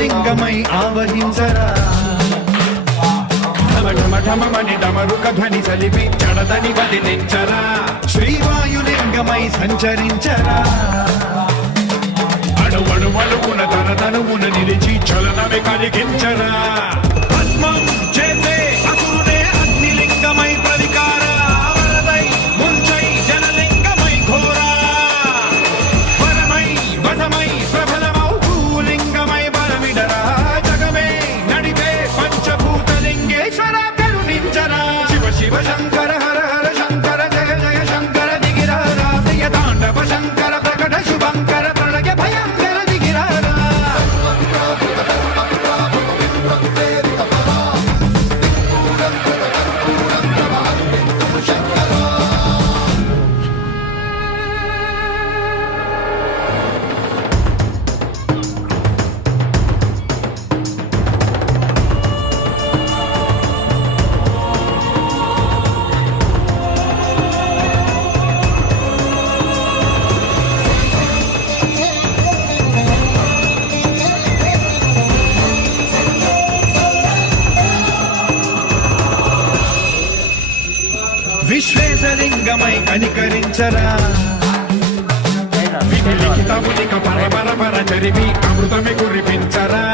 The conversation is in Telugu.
లింగమై ఆవహించరా ఢమఢమఢమని డమరుక ధ్వని సలిపి చడదని వదిలించరా శ్రీవాయులింగమై సంచరించరా అణువణువున తన తనువున నిలిచి చలనమే కలిగించరా భస్మం చేసే అసురుడే అగ్నిలింగమై ప్రతికార వరదై ముంచై జనలింగమై ఘోరా వరమై వసమై ప్రబలమౌ భూలింగమై బలమిడరా జగమే నడిపే పంచభూతలింగేశ్వర కరుణించరా శివ శివ శంకర హర హర శంకర జయ జయ శంకర దిగిరారా ప్రియ తాండవ శంకర ప్రకట శుభంకర ప్రణయ భయంకర దిగిరారా విశ్వేశలింగమై కనికరించరా విలిఖితమునిక పరపర పర చరివి అమృతమి కురిపించరా